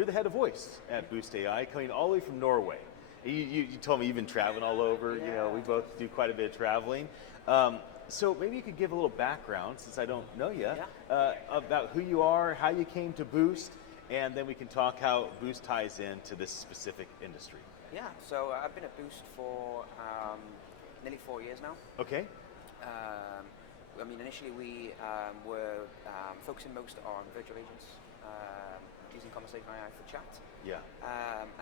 you're the head of voice at Boost.ai, coming all the way from Norway. You told me you've been traveling all over. Yeah. You know, we both do quite a bit of traveling. So maybe you could give a little background, since I don't know you, about who you are, how you came to Boost, and then we can talk how Boost ties into this specific industry. Yeah, so I've been at Boost for nearly 4 years now. Okay. I mean, initially we were focusing most on virtual agents, using conversational AI for chat. Yeah.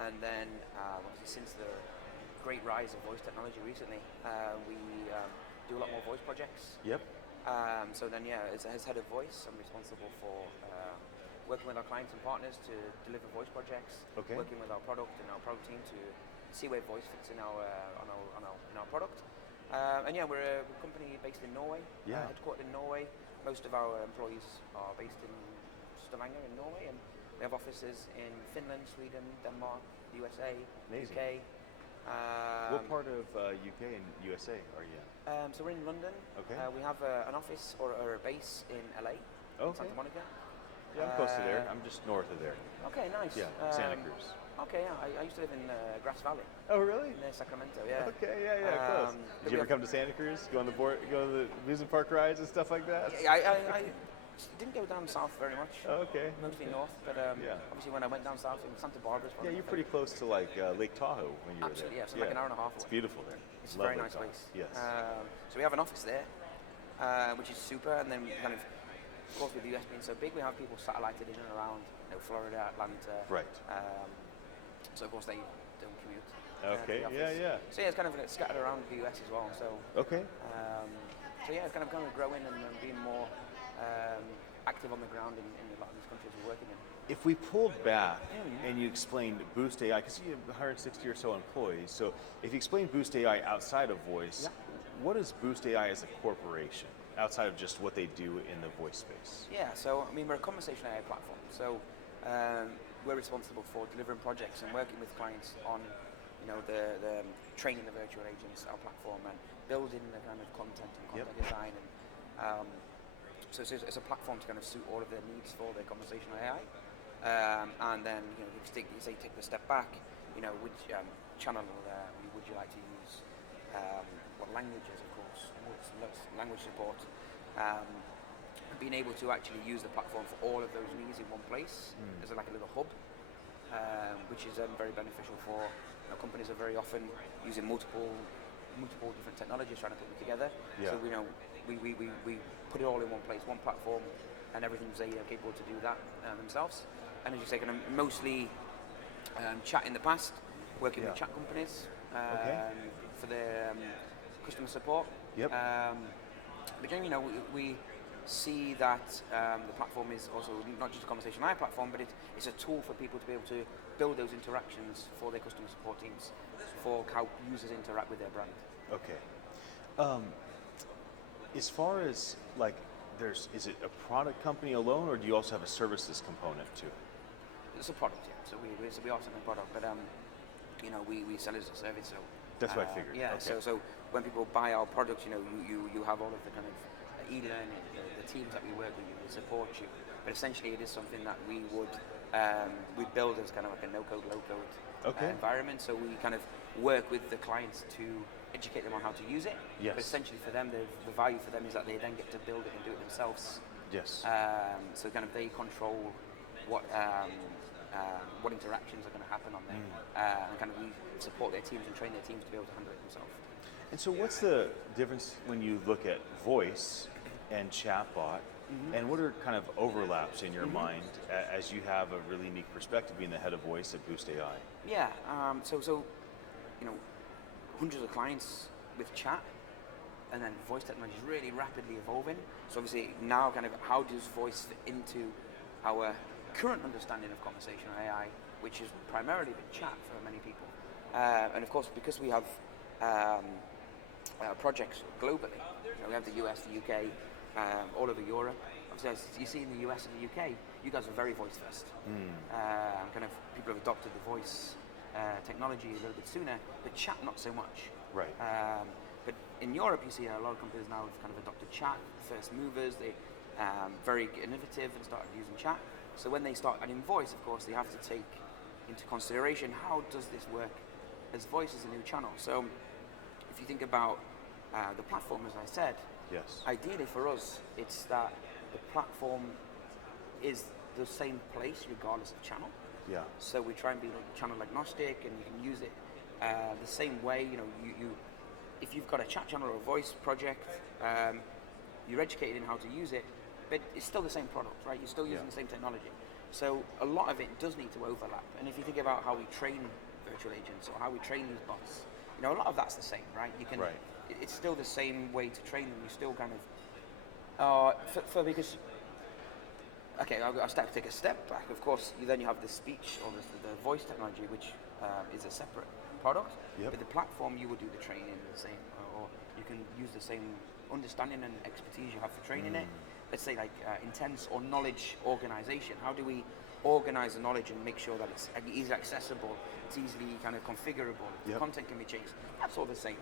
And then, obviously, since the great rise of voice technology recently, we do a lot more voice projects. Yep. So then, as head of voice, I'm responsible for working with our clients and partners to deliver voice projects. Okay. Working with our product and our product team to see where voice fits in our product. And we're a company based in Norway. Headquartered in Norway. Most of our employees are based in Stavanger in Norway, and we have offices in Finland, Sweden, Denmark, the USA, Amazing. UK. What part of UK and USA are you in? So we're in London. Okay. We have an office or a base in LA, Santa Monica. Yeah, I'm close to there. I'm just north of there. Okay, nice. Yeah, Santa Cruz. Okay, yeah. I used to live in Grass Valley. Oh, really? Near Sacramento, yeah. Okay, yeah, close. Did you ever come to Santa Cruz? Go on go to the amusement park rides and stuff like that? Yeah, I didn't go down south very much. Oh, okay. Mostly north, but obviously when I went down south, in Santa Barbara's. Yeah, you're pretty close to like Lake Tahoe when you were there. Absolutely, yeah. So like an hour and a half away. It's beautiful there. It's a very nice place. Yes. So we have an office there, which is super, and then we kind of course, with the US being so big, we have people satellited in and around, Florida, Atlanta. Right. So of course they don't commute. Okay. To the office. Yeah. So it's kind of scattered around the US as well. So. Okay. So it's kind of growing and being more active on the ground in a lot of these countries we're working in. If we pulled back and you explained Boost.ai, because you have 160 or so employees, so if you explain Boost.ai outside of voice, what is Boost.ai as a corporation, outside of just what they do in the voice space? Yeah, so I mean, we're a conversational AI platform. So we're responsible for delivering projects and working with clients on, the training the virtual agents, our platform, and building the kind of content and content design. And so it's a platform to kind of suit all of their needs for their conversational AI. And then, take the step back, which channel would you like to use? What languages, of course, language support. Being able to actually use the platform for all of those needs in one place as like a little hub, which is very beneficial for companies are very often using multiple different technologies trying to put them together. Yeah. So we put it all in one place, one platform, and everything's capable to do that themselves. And as you say, kind of mostly chat in the past, working with chat companies for their customer support. Yep. But we see that the platform is also not just a conversational AI platform, but it's a tool for people to be able to build those interactions for their customer support teams, for how users interact with their brand. Okay. As far as like, is it a product company alone, or do you also have a services component too? It's a product, yeah. So we are selling a product, but we sell it as a service. So that's what I figured. Yeah. Okay. So when people buy our product, you have all of the kind of e-learning, the teams that we work with, we support you. But essentially, it is something that we would we build as kind of like a no-code, low-code environment. So we kind of work with the clients to educate them on how to use it. Yes. But essentially, for them, the value for them is that they then get to build it and do it themselves. Yes. So kind of they control what interactions are going to happen on there, and kind of we support their teams and train their teams to be able to handle it themselves. And so what's the difference when you look at voice and chatbot, and what are kind of overlaps in your mind as you have a really unique perspective being the head of voice at Boost.ai? Yeah, so hundreds of clients with chat, and then voice technology is really rapidly evolving. So obviously now kind of how does voice fit into our current understanding of conversational AI, which is primarily the chat for many people. And of course, because we have projects globally, we have the US, the UK, all over Europe. Obviously, as you see in the US and the UK, you guys are very voice first. Kind of people have adopted the voice technology a little bit sooner, but chat not so much. Right. But in Europe, you see a lot of companies now have kind of adopted chat, first movers. They very innovative and started using chat. So when they start adding voice, of course, they have to take into consideration how does this work as voice as a new channel. So if you think about the platform, as I said, Yes. ideally for us, it's that the platform is the same place regardless of channel. Yeah. So we try and be like channel agnostic, and you can use it the same way. You know, you if you've got a chat channel or a voice project, you're educated in how to use it, but it's still the same product, right? You're still using the same technology. So a lot of it does need to overlap. And if you think about how we train virtual agents or how we train these bots, you know, a lot of that's the same, right? You can. Right. It's still the same way to train them. You still kind of because. Okay, I'll take a step back. Of course, you have the speech or the voice technology, which is a separate product. Yep. But the platform, you will do the training the same, or you can use the same understanding and expertise you have for training it. Let's say like intense or knowledge organization. How do we organize the knowledge and make sure that it's easily accessible, it's easily kind of configurable, the content can be changed? That's all the same.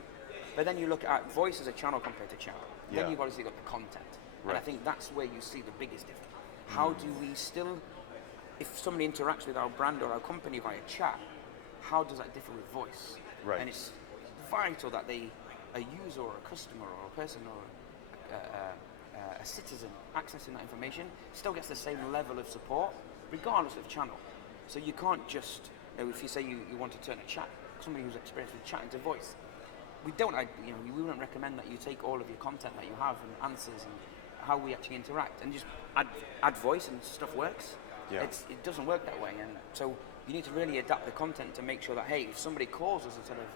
But then you look at voice as a channel compared to chat. Then you've obviously got the content. And I think that's where you see the biggest difference. How do we still, if somebody interacts with our brand or our company via chat, how does that differ with voice? Right. And it's vital that a user or a customer or a person or a citizen accessing that information still gets the same level of support regardless of channel. So you can't just, you know, if you say you want to turn a chat, somebody who's experienced with chat into voice, we wouldn't recommend that you take all of your content that you have and answers and how we actually interact and just add voice and stuff works. Yeah. It doesn't work that way, and so you need to really adapt the content to make sure that, hey, if somebody calls us instead of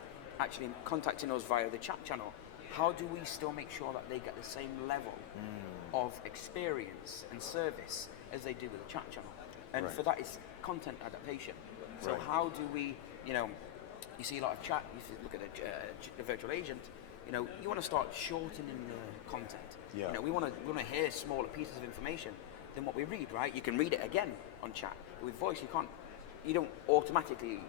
actually contacting us via the chat channel, how do we still make sure that they get the same level of experience and service as they do with the chat channel? And for that, it's content adaptation. So how do we, you see a lot of chat, if you look at a virtual agent, you want to start shortening the content. Yeah. We want to hear smaller pieces of information than what we read, right? You can read it again on chat. But with voice, you don't automatically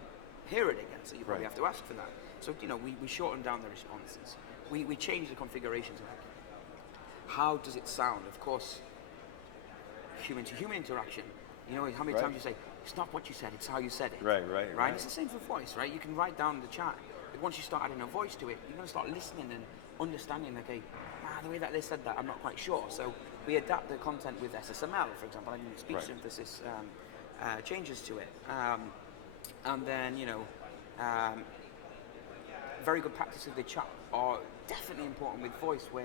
hear it again, so you probably have to ask for that. So, we shorten down the responses. We change the configurations of it. How does it sound? Of course, human-to-human interaction. How many times you say, it's not what you said, it's how you said it. Right. And it's the same for voice, right? You can write down the chat, but once you start adding a voice to it, you're going to start listening and understanding, okay, the way that they said that, I'm not quite sure. So we adapt the content with SSML, for example, and speech synthesis changes to it. And then, very good practices of the chat are definitely important with voice, where,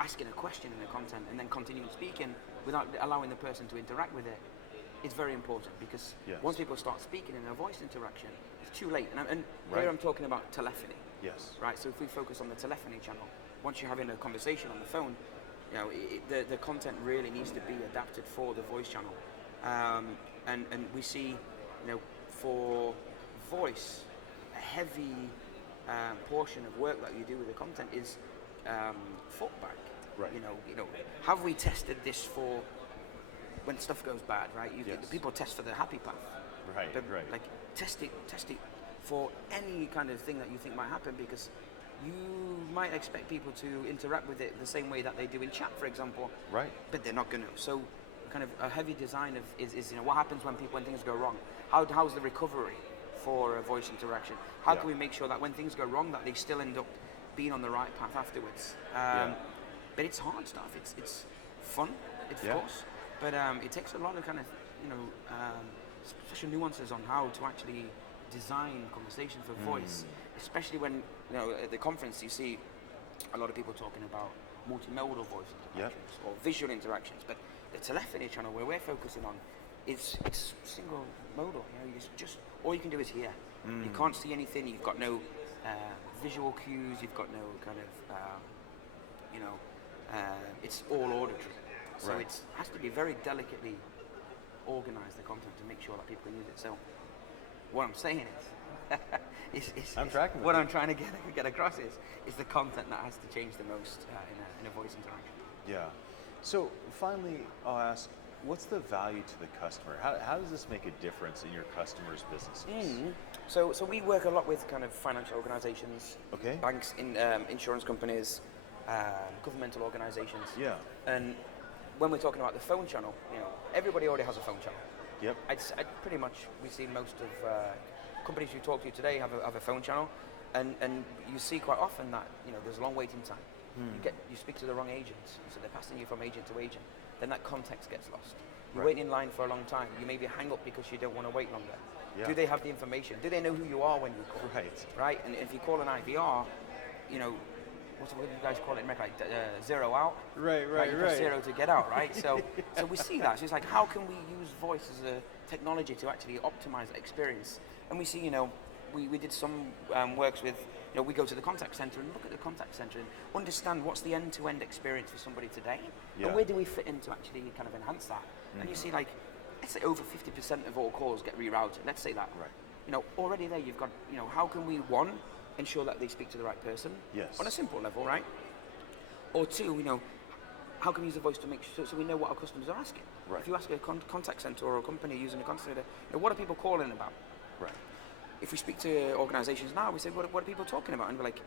asking a question in the content and then continuing speaking without allowing the person to interact with it is very important, because once people start speaking in a voice interaction, it's too late. And here I'm talking about telephony. Yes. Right, so if we focus on the telephony channel, once you're having a conversation on the phone, the content really needs to be adapted for the voice channel. And we see, for voice, a heavy portion of work that you do with the content is footback. Right. Have we tested this for when stuff goes bad, right? The people test for the happy path. Right. Like test it for any kind of thing that you think might happen, because you might expect people to interact with it the same way that they do in chat, for example. Right. But they're not going to. So, kind of a heavy design is what happens when things go wrong. How's the recovery for a voice interaction? How can we make sure that when things go wrong, that they still end up being on the right path afterwards? But it's hard stuff. It's fun, of course, but it takes a lot of kind of special nuances on how to actually design conversation for voice, especially when at the conference you see a lot of people talking about multimodal voice interactions or visual interactions, but the telephony channel where we're focusing on it's single modal. It's just all you can do is hear. You can't see anything. You've got no visual cues. You've got no kind of it's all auditory. So it has to be very delicately organized, the content, to make sure that people can use it. So what I'm saying is, I'm tracking with what you. I'm trying to get across is the content that has to change the most in a voice interaction. Yeah. So finally, I'll ask, what's the value to the customer? How does this make a difference in your customers' businesses? So we work a lot with kind of financial organizations, banks, insurance companies, governmental organizations. Yeah. And when we're talking about the phone channel, everybody already has a phone channel. Yep. I'd pretty much, we see most of companies you talk to today have a phone channel, and you see quite often that there's a long waiting time. You speak to the wrong agents, so they're passing you from agent to agent. Then that context gets lost. You're waiting in line for a long time. You maybe hang up because you don't want to wait longer. Yeah. Do they have the information? Do they know who you are when you call? Right. And if you call an IVR, what do you guys call it in America? Zero out. Right. You press zero to get out, right? So we see that. So it's like, how can we use voice as a technology to actually optimize that experience? And we see, we did some works with, we go to the contact center and look at the contact center and understand what's the end-to-end experience for somebody today, and where do we fit in to actually kind of enhance that? And you see, like, let's say over 50% of all calls get rerouted. Let's say that. Right. Already there you've got, how can we, one, ensure that they speak to the right person on a simple level, right? Or two, how can we use the voice to make sure so we know what our customers are asking? Right. If you ask a contact center or a company using a contact center, what are people calling about? Right. If we speak to organizations now, we say, what are people talking about? And we're like,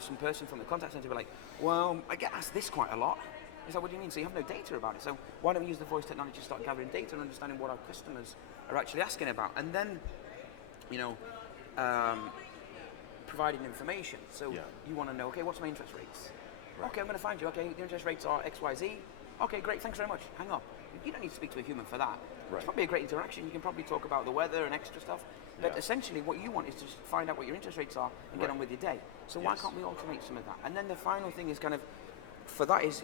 some person from the contact center will be like, well, I get asked this quite a lot. It's like, what do you mean? So you have no data about it. So why don't we use the voice technology to start gathering data and understanding what our customers are actually asking about? And then, providing information. So you want to know, okay, what's my interest rates? Right. Okay, I'm going to find you. Okay, the interest rates are X, Y, Z. Okay, great, thanks very much. Hang up. You don't need to speak to a human for that. Right. It's probably a great interaction. You can probably talk about the weather and extra stuff. But essentially what you want is to just find out what your interest rates are and get on with your day. So why can't we automate some of that? And then the final thing is kind of, for that is,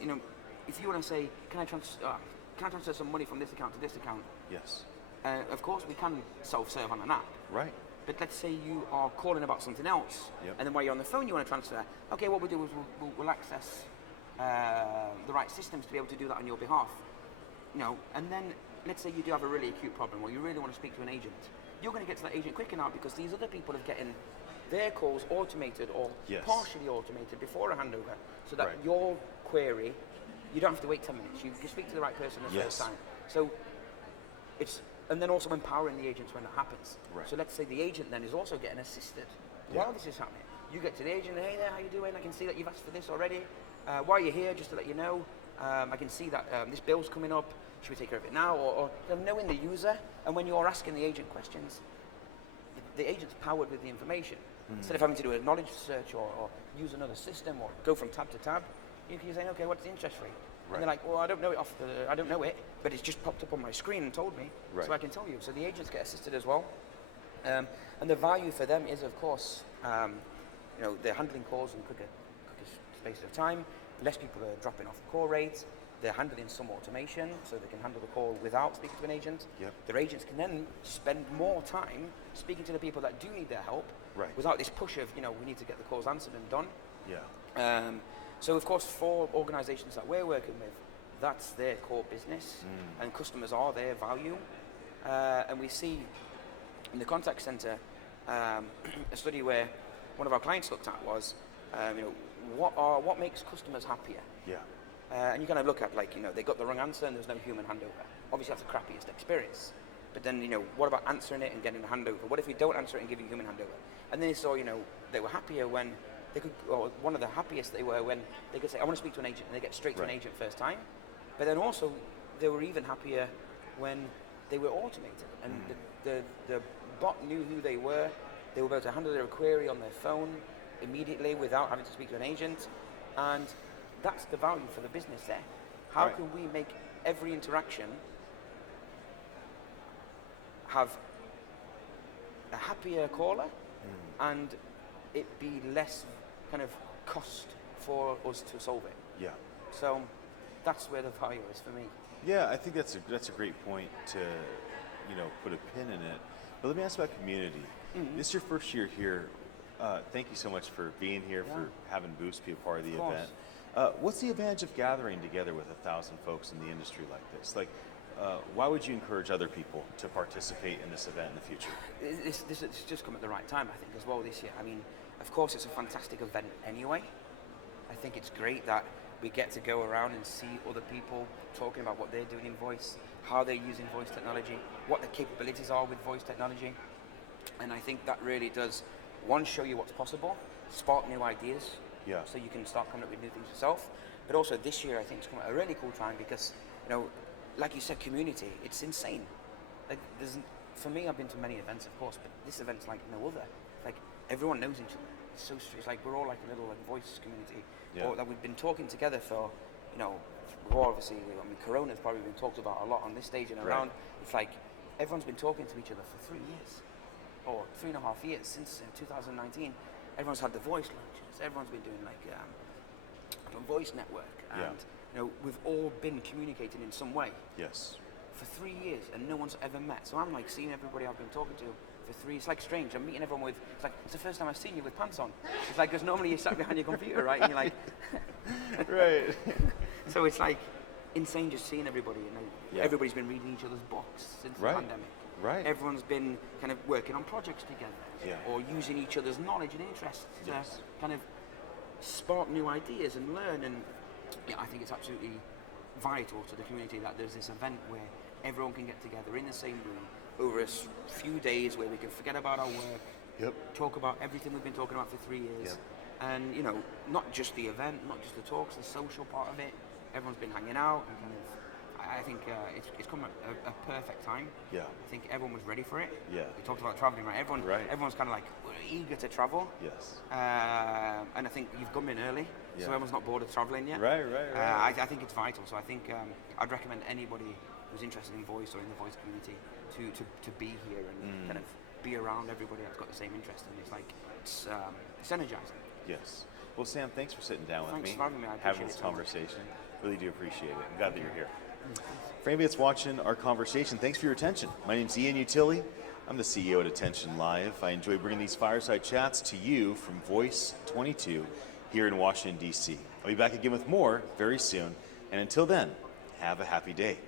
if you want to say, can I transfer some money from this account to this account? Yes. Of course we can self-serve on an app. Right. But let's say you are calling about something else, and then while you're on the phone you want to transfer. Okay, what we'll do is we'll access the right systems to be able to do that on your behalf. And then let's say you do have a really acute problem, or you really want to speak to an agent. You're going to get to that agent quicker now because these other people are getting their calls automated or partially automated before a handover, so that your query, you don't have to wait 10 minutes. You speak to the right person the first time. So and then also empowering the agents when that happens. Right. So let's say the agent then is also getting assisted while this is happening. You get to the agent, hey there, how you doing? I can see that you've asked for this already. While you're here, just to let you know, I can see that this bill's coming up. Should we take care of it now? Or knowing the user, and when you're asking the agent questions, the agent's powered with the information. Instead of having to do a knowledge search or use another system or go from tab to tab, you can say, okay, what's the interest rate? Right. And they're like, well, I don't know it I don't know it, but it's just popped up on my screen and told me, so I can tell you. So the agents get assisted as well. And the value for them is, of course, they're handling calls in quicker space of time. Less people are dropping off the call rates. They're handling some automation, so they can handle the call without speaking to an agent. Yep. Their agents can then spend more time speaking to the people that do need their help, without this push of, we need to get the calls answered and done. Yeah. So of course, for organizations that we're working with, that's their core business, and customers are their value. And we see in the contact center, a study where one of our clients looked at was, what makes customers happier? Yeah. And you kind of look at, they got the wrong answer and there's no human handover. Obviously that's the crappiest experience. But then, what about answering it and getting a handover? What if we don't answer it and give you human handover? And then they saw, they were happier when they could, or one of the happiest they were when they could say, I want to speak to an agent, and they get straight to an agent first time. But then also, they were even happier when they were automated. And the bot knew who they were able to handle their query on their phone immediately without having to speak to an agent. And that's the value for the business there. How can we make every interaction have a happier caller and it be less kind of cost for us to solve it? Yeah. So that's where the value is for me. Yeah, I think that's a great point to put a pin in it. But let me ask about community. This is your first year here. Thank you so much for being here, for having Boost be a part of the event. What's the advantage of gathering together with 1,000 folks in the industry like this? Why would you encourage other people to participate in this event in the future? This has just come at the right time, I think, as well this year. I mean, of course, it's a fantastic event anyway. I think it's great that we get to go around and see other people talking about what they're doing in voice, how they're using voice technology, what the capabilities are with voice technology. And I think that really does, one, show you what's possible, spark new ideas, so you can start coming up with new things yourself. But also this year, I think it's come at a really cool time because like you said, community. It's insane. Like for me, I've been to many events, of course, but this event's like no other. Like everyone knows each other. It's like we're all like a little like voice community, or that we've been talking together for, we're all obviously. I mean, Corona's probably been talked about a lot on this stage and around. It's like everyone's been talking to each other for 3 years, or 3.5 years since 2019. Everyone's had the voice lunches. Everyone's been doing like a voice network, and we've all been communicating in some way. Yes. For 3 years, and no one's ever met. So I'm like seeing everybody I've been talking to for 3. It's like strange. I'm meeting everyone with. It's the first time I've seen you with pants on. It's like because normally you're sat behind your computer, right? And you're like, right. So it's like insane just seeing everybody. Everybody's been reading each other's books since the pandemic. Right. Everyone's been kind of working on projects together, or using each other's knowledge and interests to kind of spark new ideas and learn. And I think it's absolutely vital to the community that there's this event where everyone can get together in the same room over a few days where we can forget about our work, talk about everything we've been talking about for 3 years, and not just the event, not just the talks, the social part of it. Everyone's been hanging out, and kind of, I think it's come at a perfect time. I think everyone was ready for it. We talked about traveling, right? Everyone's kind of like eager to travel. Yes. And I think you've come in early, so everyone's not bored of traveling yet. Right. I think it's vital. So I think I'd recommend anybody who's interested in voice or in the voice community to be here and kind of be around everybody that's got the same interest. And it's energizing. Yes. Well, Sam, thanks for sitting down with me. Thanks for having me. I having this conversation. Really do appreciate it. I'm glad that you're here. For anybody that's watching our conversation, thanks for your attention. My name's Ian Utile. I'm the CEO at Attention.live. I enjoy bringing these fireside chats to you from Voice 22 here in Washington, D.C. I'll be back again with more very soon. And until then, have a happy day.